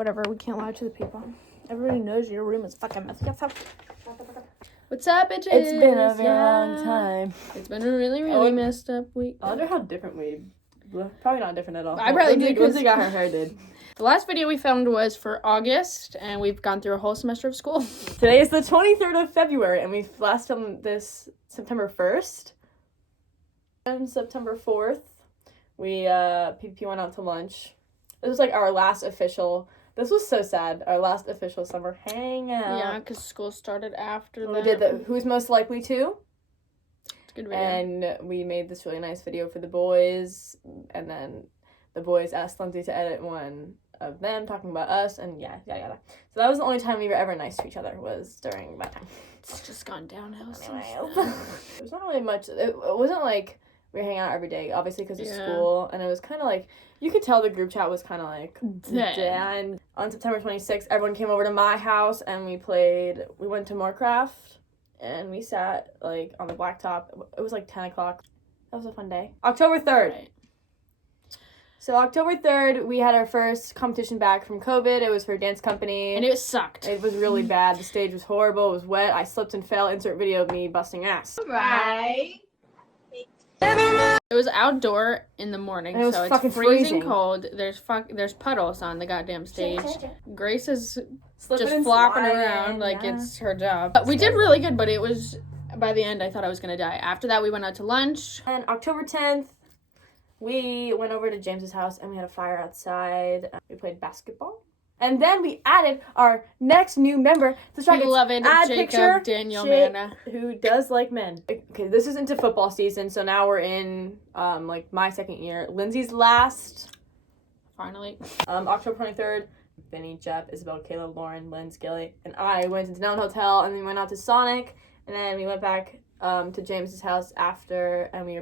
whatever. We can't lie to the people. Everybody knows your room is fucking messy. What's up, bitches? It's been a very long time. It's been a really messed up week. I wonder how different we... Probably not different at all. I probably did. Lindsay got her hair did. The last video we filmed was for August, and we've gone through a whole semester of school. Today is the 23rd of February, and we last filmed this September 1st. And September 4th, we, PPP went out to lunch. This was like our last official... This was so sad. Our last official summer hangout. Yeah, because school started after that. We did the Who's Most Likely To. It's a good video. And we made this really nice video for the boys. And then the boys asked Lindsay to edit one of them talking about us. And yeah. So that was the only time we were ever nice to each other, was during that time. It's just gone downhill. There's not really much. It wasn't like we were hanging out every day, obviously, because of school. And it was kind of like... You could tell the group chat was kind of like dead. And on September 26th, everyone came over to my house and we went to Moorcraft and we sat like on the blacktop. It was like 10 o'clock. That was a fun day. October 3rd. Right. So October 3rd, we had our first competition back from COVID. It was for a dance company. And it sucked. It was really bad. The stage was horrible. It was wet. I slipped and fell. Insert video of me busting ass. Right. It was outdoor in the morning, so it's freezing cold. There's puddles on the goddamn stage. Grace is just flopping around like it's her job. But we did really good, but it was, by the end, I thought I was going to die. After that, we went out to lunch. And October 10th, we went over to James's house and we had a fire outside. We played basketball. And then we added our next new member. Beloved Jacob Daniel Manna, who does like men. Okay, this is into football season, so now we're in like my second year. Lindsay's last. Finally. October 23rd, Vinny, Jeff, Isabel, Caleb, Lauren, Lynn, Skilly, and I went to Denellen Hotel, and then we went out to Sonic, and then we went back to James's house after, and we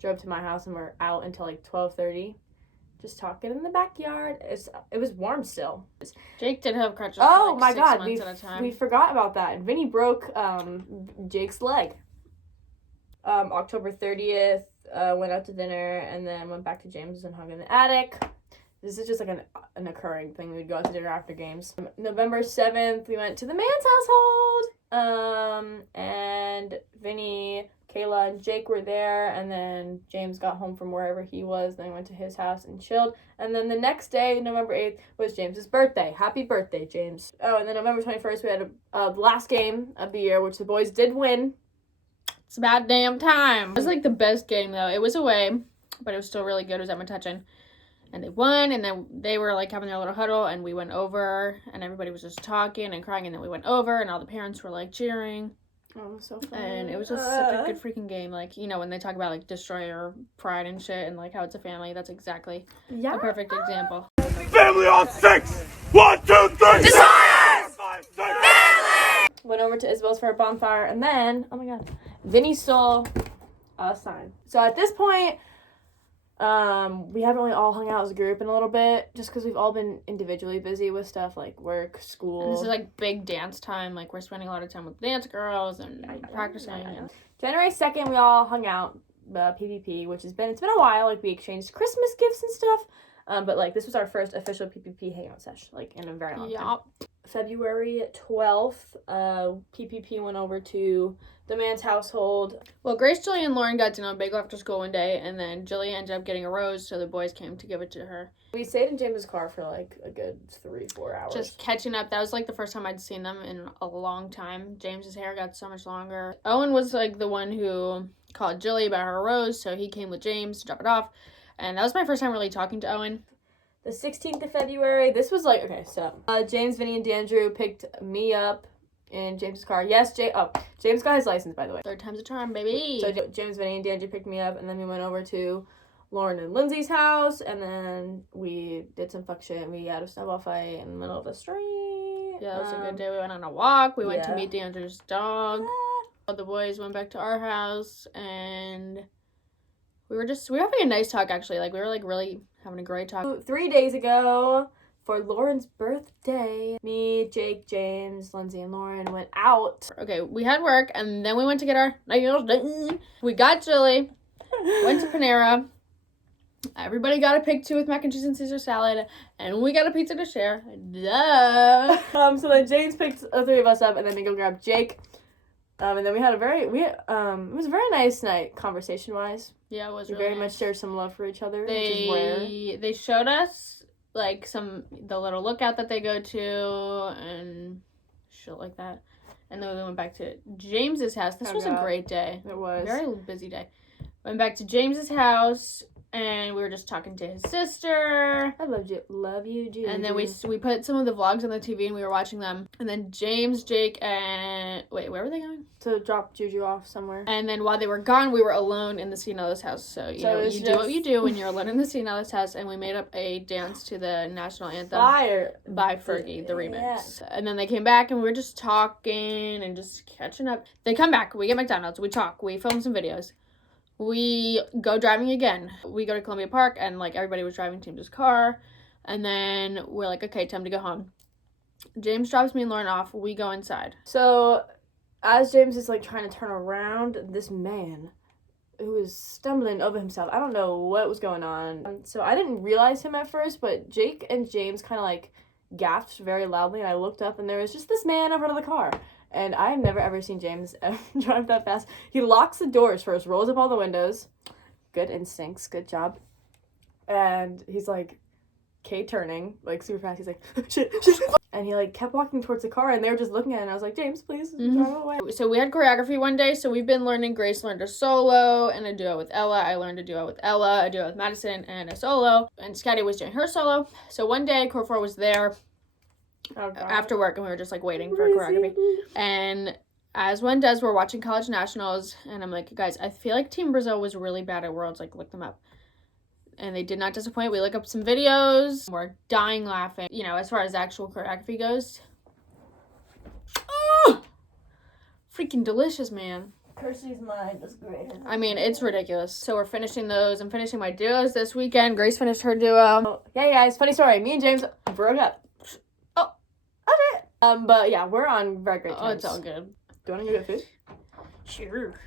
drove to my house, and we're out until like 12:30. Just talking in the backyard. It was warm still. Jake did have crutches for like 6 months at a time. We forgot about that. And Vinny broke Jake's leg. October 30th, went out to dinner and then went back to James's and hung in the attic. This is just like an occurring thing. We'd go out to dinner after games. November 7th, we went to the man's household. And Vinny, Kayla, and Jake were there, and then James got home from wherever he was, then he went to his house and chilled, and then the next day, November 8th, was James's birthday. Happy birthday, James. Oh, and then November 21st, we had the last game of the year, which the boys did win. It's about damn time. It was like the best game, though. It was away, but it was still really good. It was at Metuchen. And they won, and then they were, like, having their little huddle, and we went over, and everybody was just talking and crying, and then we went over, and all the parents were, like, cheering. Oh, so fun. And it was just such a good freaking game. Like, you know, when they talk about, like, destroy your pride and shit, and, like, how it's a family, that's exactly a perfect example. Family on 6! 1, 2, 3! Desire! Went over to Isabel's for a bonfire, and then, oh my god, Vinny stole a sign. So at this point, we haven't really all hung out as a group in a little bit, just because we've all been individually busy with stuff like work, school. And this is like big dance time. Like, we're spending a lot of time with dance girls and practicing. And January 2nd, we all hung out, PPP, which it's been a while. Like, we exchanged Christmas gifts and stuff. But like, this was our first official PPP hangout session, like, in a very long time. February 12th, PPP went over to the man's household. Well, Grace, Julie, and Lauren got to know Bagel after school one day, and then Julie ended up getting a rose, so the boys came to give it to her. We stayed in James's car for like a good 3-4 hours. Just catching up. That was like the first time I'd seen them in a long time. James's hair got so much longer. Owen was like the one who called Julie about her rose, so he came with James to drop it off, and that was my first time really talking to Owen. The 16th of February, this was like, okay, so James, Vinny, and Dandrew picked me up in James's car. Yes, James got his license, by the way. 3rd time's a charm, baby. So James, Vinny, and Dandrew picked me up, and then we went over to Lauren and Lindsay's house, and then we did some fuck shit. We had a snowball fight in the middle of the street. Yeah, it was a good day. We went on a walk. We went to meet Dandrew's dog. The boys went back to our house, and we were having a nice talk, actually. Like, we were, like, really having a great talk. 3 days ago, for Lauren's birthday, me, Jake, James, Lindsay, and Lauren went out. Okay, we had work, and then we went to get our nails done. We got Julie, went to Panera, Everybody got a pick 2 with mac and cheese and Caesar salad, and we got a pizza to share. Duh. So then James picked the 3 of us up, and then we go grab Jake. And then we had it was a very nice night, conversation-wise. Yeah, it was We really very much nice. shared some love for each other, which is rare. They showed us, like, the little lookout that they go to, and shit like that. And then we went back to James's house. This was a great day. It was. Very busy day. Went back to James's house, and we were just talking to his sister. I love you, Juju. And then we put some of the vlogs on the TV, and we were watching them. And then James, Jake, and... Wait, where were they going? To drop Juju off somewhere. And then while they were gone, we were alone in the Cianella's house. So, you know, you do what you do when you're alone in the Cianella's house. And we made up a dance to the national anthem. Fire! By Fergie, the remix. Yeah. And then they came back, and we were just talking and just catching up. They come back. We get McDonald's. We talk. We film some videos. We go driving again. We go to Columbia Park, and, like, everybody was driving James's car. And then we're like, okay, time to go home. James drops me and Lauren off. We go inside. So, as James is, like, trying to turn around, this man who is stumbling over himself, I don't know what was going on. So, I didn't realize him at first, but Jake and James kind of, like, gasped very loudly, and I looked up, and there was just this man over to the car. And I've never, ever seen James drive that fast. He locks the doors first, rolls up all the windows. Good instincts. Good job. And he's, like, K-turning, like, super fast. He's like, shit. And he, like, kept walking towards the car, and they were just looking at it, and I was like, James, please, drive away. So we had choreography one day, so we've been learning. Grace learned a solo and a duo with Ella. I learned a duo with Ella, a duo with Madison, and a solo. And Scotty was doing her solo. So one day, Core 4 was there after work, and we were just, like, waiting for choreography. And as one does, we're watching College Nationals, and I'm like, guys, I feel like Team Brazil was really bad at Worlds. Like, look them up. And they did not disappoint. We look up some videos. We're dying laughing. You know, as far as actual choreography goes. Oh! Freaking delicious, man. Kirsty's mind is great. I mean, it's ridiculous. So we're finishing those. I'm finishing my duos this weekend. Grace finished her duo. Yeah, guys, funny story. Me and James broke up. Oh, okay. But yeah, we're on very great terms. Oh, it's all good. Do you want to go get food? Sure.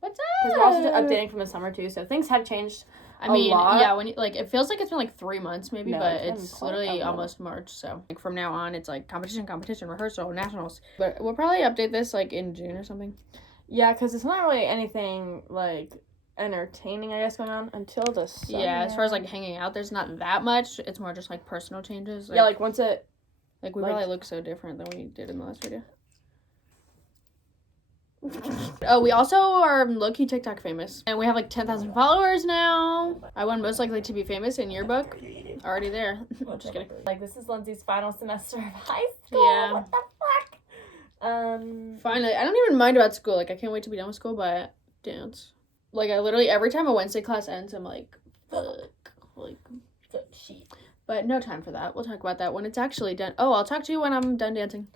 What's Because up? we're also updating from the summer too, so things have changed. I mean, lot. yeah, when you, like, it feels like it's been like 3 months maybe, No, but it's been it's quite literally a almost March. So like from now on, it's like competition, rehearsal, nationals. But we'll probably update this like in June or something. Yeah, because it's not really anything like entertaining, I guess, going on until the summer. Yeah, as far as like hanging out, there's not that much. It's more just like personal changes. yeah, like once it. Like we probably look so different than we did in the last video. Oh, we also are low-key TikTok famous. And we have like 10,000 followers now. I won most likely to be famous in yearbook. Already there. Just kidding. Like, this is Lindsay's final semester of high school. Yeah. What the fuck? Finally, I don't even mind about school. Like, I can't wait to be done with school, but dance. Like, I literally, every time a Wednesday class ends, I'm like, fuck. Like, Shit. but no time for that. We'll talk about that when it's actually done. Oh, I'll talk to you when I'm done dancing.